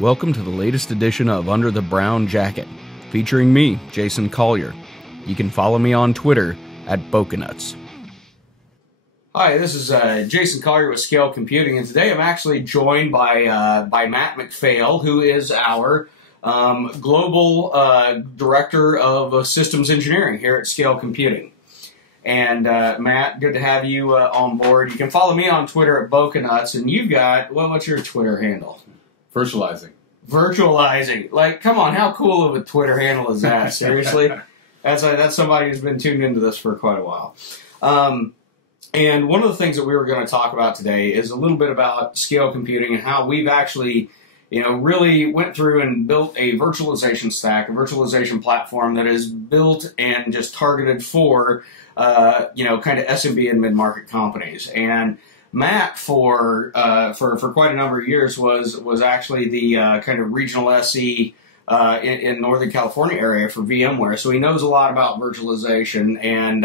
Welcome to the latest edition of Under the Brown Jacket, featuring me, Jason Collier. You can follow me on Twitter at Boconuts. Hi, this is Jason Collier with Scale Computing, and today I'm actually joined by Matt McPhail, who is our global director of systems engineering here at Scale Computing. And Matt, good to have you on board. You can follow me on Twitter at Boconuts, and you've got, what's your Twitter handle? Virtualizing. Like, come on, how cool of a Twitter handle is that? Seriously? That's somebody who's been tuned into this for quite a while. And one of the things that we were going to talk about today is a little bit about scale computing and how we've actually, really went through and built a virtualization stack, a virtualization platform that is built and just targeted for, kind of SMB and mid-market companies. And Matt, for quite a number of years, was actually the kind of regional SE in Northern California area for VMware. So he knows a lot about virtualization. And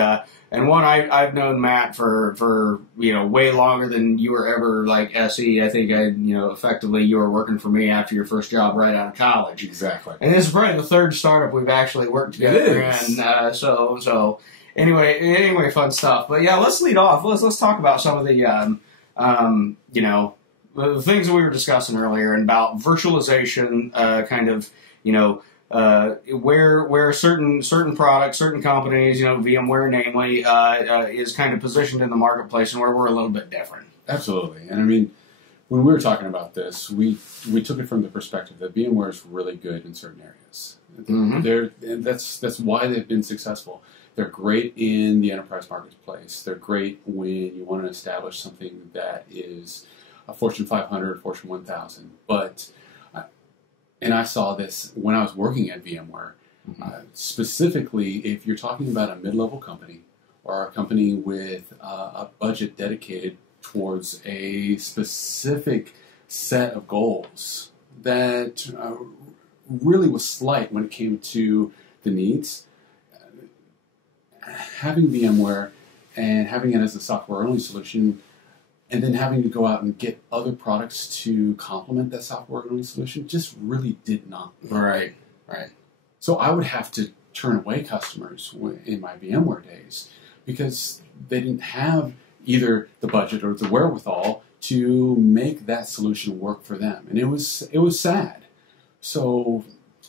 one, I've known Matt for way longer than you were ever like SE. I think effectively you were working for me after your first job right out of college. Exactly. And this is probably the third startup we've actually worked together. It is. And so. Anyway, fun stuff. But yeah, let's lead off. Let's talk about some of the the things that we were discussing earlier and about virtualization, where certain products, certain companies, VMware namely, is kind of positioned in the marketplace and where we're a little bit different. Absolutely. And I mean, when we were talking about this, we took it from the perspective that VMware is really good in certain areas. And that's why they've been successful. They're great in the enterprise marketplace. They're great when you want to establish something that is a Fortune 500, Fortune 1000. And I saw this when I was working at VMware. Specifically, if you're talking about a mid-level company or a company with a budget dedicated towards a specific set of goals that really was slight when it came to the needs, having VMware and having it as a software-only solution, and then having to go out and get other products to complement that software-only solution just really did not work. Right. So I would have to turn away customers in my VMware days because they didn't have either the budget or the wherewithal to make that solution work for them, and it was sad. So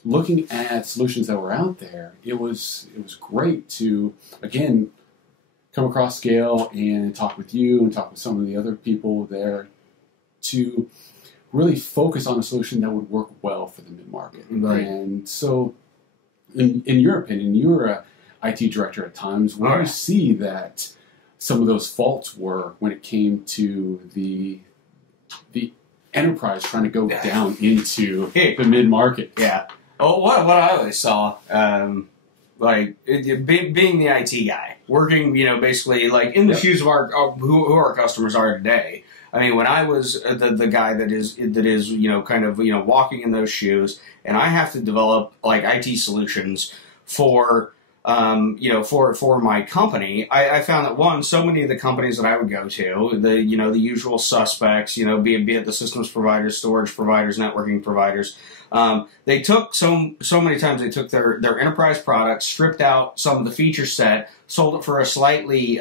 looking at solutions that were out there, it was great to, again, come across Scale and talk with you and talk with some of the other people there to really focus on a solution that would work well for the mid-market. Right. And so, in your opinion, you're an IT director at times. Where do you see that some of those faults were when it came to the enterprise trying to go down into the mid-market? Yeah. Oh, what I always saw, being the IT guy, working, basically like in the shoes of who our customers are today. I mean, when I was the guy that is walking in those shoes, and I have to develop like IT solutions for my company, I found that so many of the companies that I would go to, the usual suspects, be it the systems providers, storage providers, networking providers, they took so many times they took their enterprise products, stripped out some of the feature set, sold it for a slightly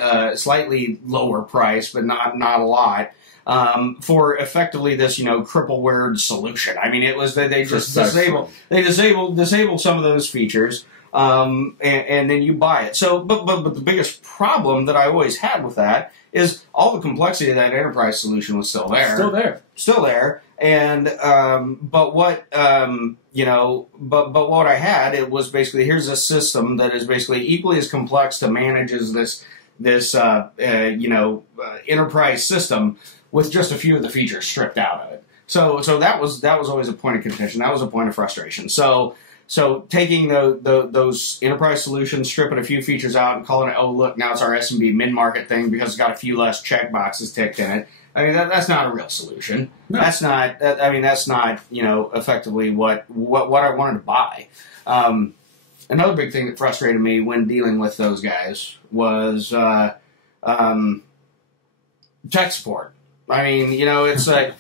lower price, but not a lot. For effectively this, crippleware solution. I mean, it was that they just disable some of those features, and then you buy it. So, but the biggest problem that I always had with that is all the complexity of that enterprise solution was still there. Still there. And but what I had, it was basically, here's a system that is basically equally as complex to manage as this enterprise system, with just a few of the features stripped out of it. So that was always a point of contention. That was a point of frustration. So taking those enterprise solutions, stripping a few features out, and calling it, oh look, now it's our SMB mid-market thing because it's got a few less check boxes ticked in it. I mean, that's not a real solution. No. That's not effectively what I wanted to buy. Another big thing that frustrated me when dealing with those guys was tech support. I mean, it's like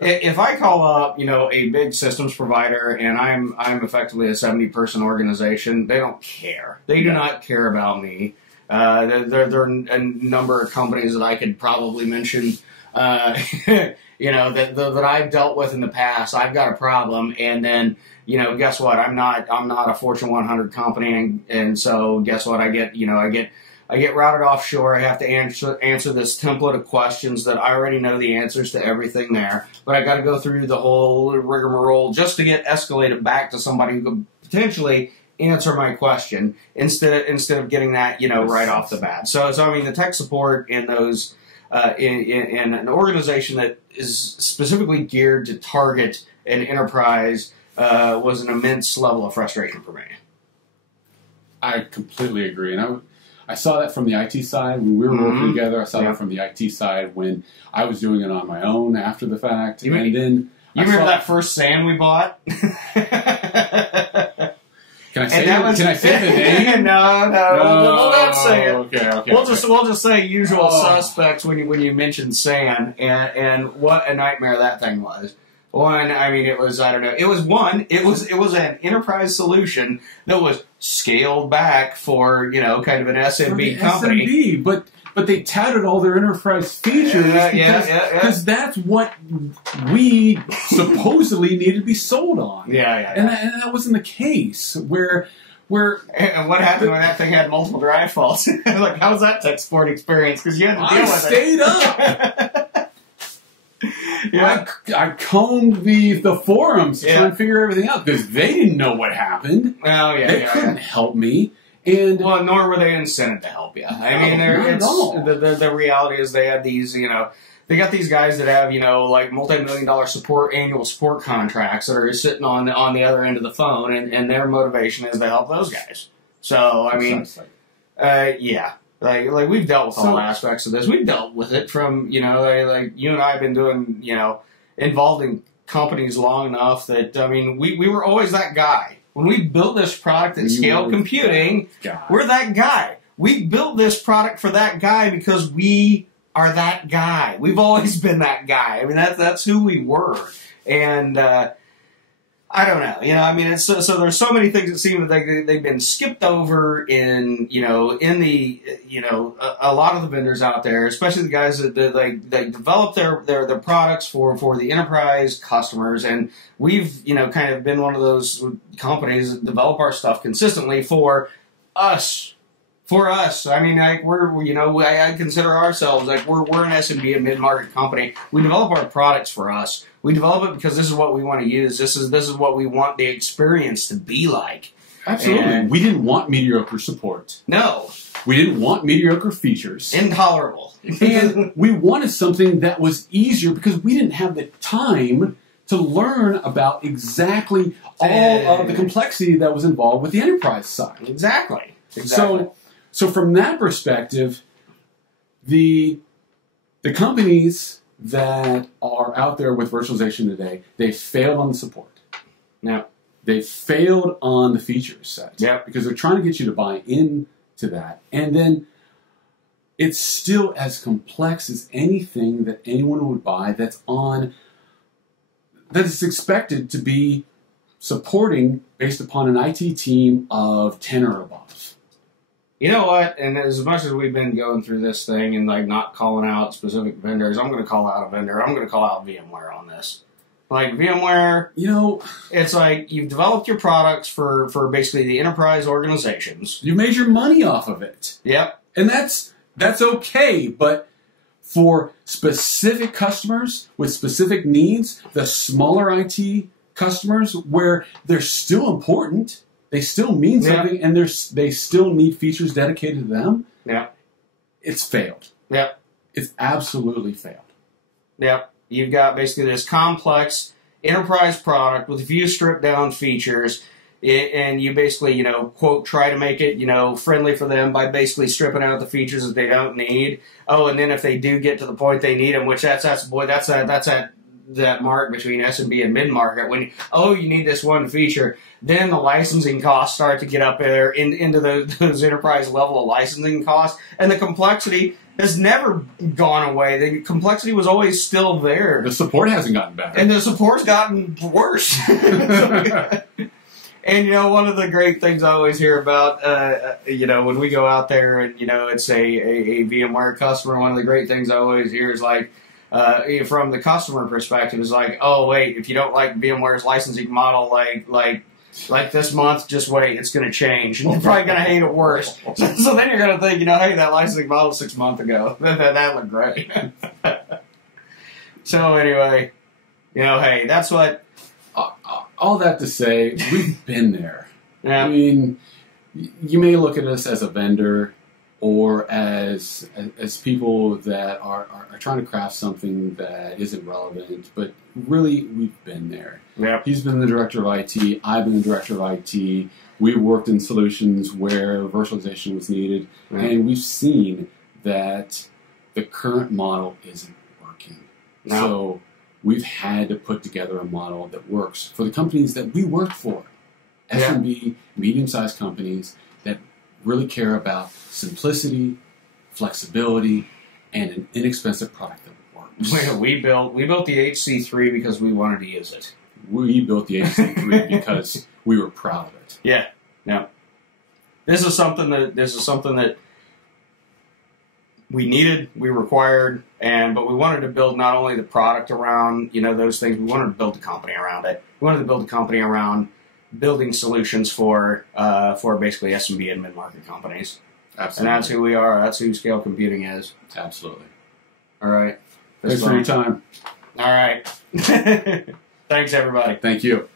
if I call up, a big systems provider and I'm effectively a 70-person organization, they don't care. They do not care about me. There are a number of companies that I could probably mention, that I've dealt with in the past. I've got a problem, and then guess what? I'm not a Fortune 100 company, and so guess what? I get routed offshore. I have to answer this template of questions that I already know the answers to everything there, but I got to go through the whole rigmarole just to get escalated back to somebody who could potentially answer my question instead of getting that right off the bat. So I mean, the tech support in those in an organization that is specifically geared to target an enterprise was an immense level of frustration for me. I completely agree, and I saw that from the IT side when we were working together. I saw that from the IT side when I was doing it on my own after the fact. You remember that first SAN we bought? Can I say the name? No, we'll not say it. Okay. We'll just say usual suspects when you mention SAN, and what a nightmare that thing was. One, I mean, it was It was an enterprise solution that was scaled back for kind of an SMB company. SMB, but they touted all their enterprise features because that's what we supposedly needed to be sold on. And that wasn't the case. And what happened when that thing had multiple drive faults? Like, how was that tech support experience? Because you had to deal with it. I stayed up. I combed the forums to try and figure everything out because they didn't know what happened. They couldn't help me. And nor were they incented to help you. I mean, the reality is they had these, they got these guys that have, like multi-million-dollar annual support contracts that are sitting on the other end of the phone, and their motivation is to help those guys. So, I mean, Like we've dealt with all aspects of this. We've dealt with it from, like you and I have been doing, involved in companies long enough that, I mean, we were always that guy. When we built this product at Scale Computing, we're that guy. We built this product for that guy because we are that guy. We've always been that guy. I mean, that's who we were. And I don't know. I mean, it's so there's so many things that seem that they've been skipped over in a lot of the vendors out there, especially the guys that they develop their products for the enterprise customers, and we've kind of been one of those companies that develop our stuff consistently for us. I mean, like I consider ourselves like we're an SMB, a mid-market company. We develop our products for us. We develop it because this is what we want to use. This is what we want the experience to be like. Absolutely. And we didn't want mediocre support. No. We didn't want mediocre features. Intolerable. And we wanted something that was easier because we didn't have the time to learn about exactly all of the complexity that was involved with the enterprise side. Exactly. So from that perspective, the companies that are out there with virtualization today, they failed on the support. Now, they failed on the feature set. Yeah. Because they're trying to get you to buy into that. And then it's still as complex as anything that anyone would buy that is expected to be supporting based upon an IT team of 10 or above. You know what? And as much as we've been going through this thing and like not calling out specific vendors, I'm going to call out a vendor. I'm going to call out VMware on this. Like VMware, it's like you've developed your products for basically the enterprise organizations. You made your money off of it. Yep. And that's okay, but for specific customers with specific needs, the smaller IT customers where they're still important, they still mean something, and they still need features dedicated to them. Yeah. It's failed. Yep. It's absolutely failed. Yep. You've got basically this complex enterprise product with a few stripped down features, and you basically, quote, try to make it, friendly for them by basically stripping out the features that they don't need. Oh, and then if they do get to the point they need them, which that's that that mark between SMB and mid-market. When, oh, you need this one feature, then the licensing costs start to get up there into those enterprise level of licensing costs, and the complexity has never gone away. The complexity was always still there. The support hasn't gotten better. And the support's gotten worse. And, you know, one of the great things I always hear about, you know, when we go out there and, you know, it's a VMware customer, one of the great things I always hear is like, from the customer perspective, is like, oh, wait, if you don't like VMware's licensing model, like this month, just wait, it's going to change. And you're probably going to hate it worse. So then you're going to think, you know, hey, that licensing model 6 months ago, that looked great. So anyway, you know, hey, that's what... All that to say, we've been there. Yeah. I mean, you may look at us as a vendor or as people that are trying to craft something that isn't relevant, but really, we've been there. Yeah. He's been the director of IT. I've been the director of IT. We've worked in solutions where virtualization was needed, and we've seen that the current model isn't working. No. So we've had to put together a model that works for the companies that we work for. SMB, medium-sized companies that really care about simplicity, flexibility, and an inexpensive product that works. We built the HC3 because we wanted to use it. We built the HC3 because we were proud of it. Yeah, yeah. This is something that we needed, we required, but we wanted to build not only the product around, you know, those things, we wanted to build a company around it. We wanted to build a company around building solutions for basically SMB and mid-market companies. Absolutely. And that's who we are. That's who Scale Computing is. Absolutely. All right. Thanks for your time. All right. Thanks, everybody. Thank you.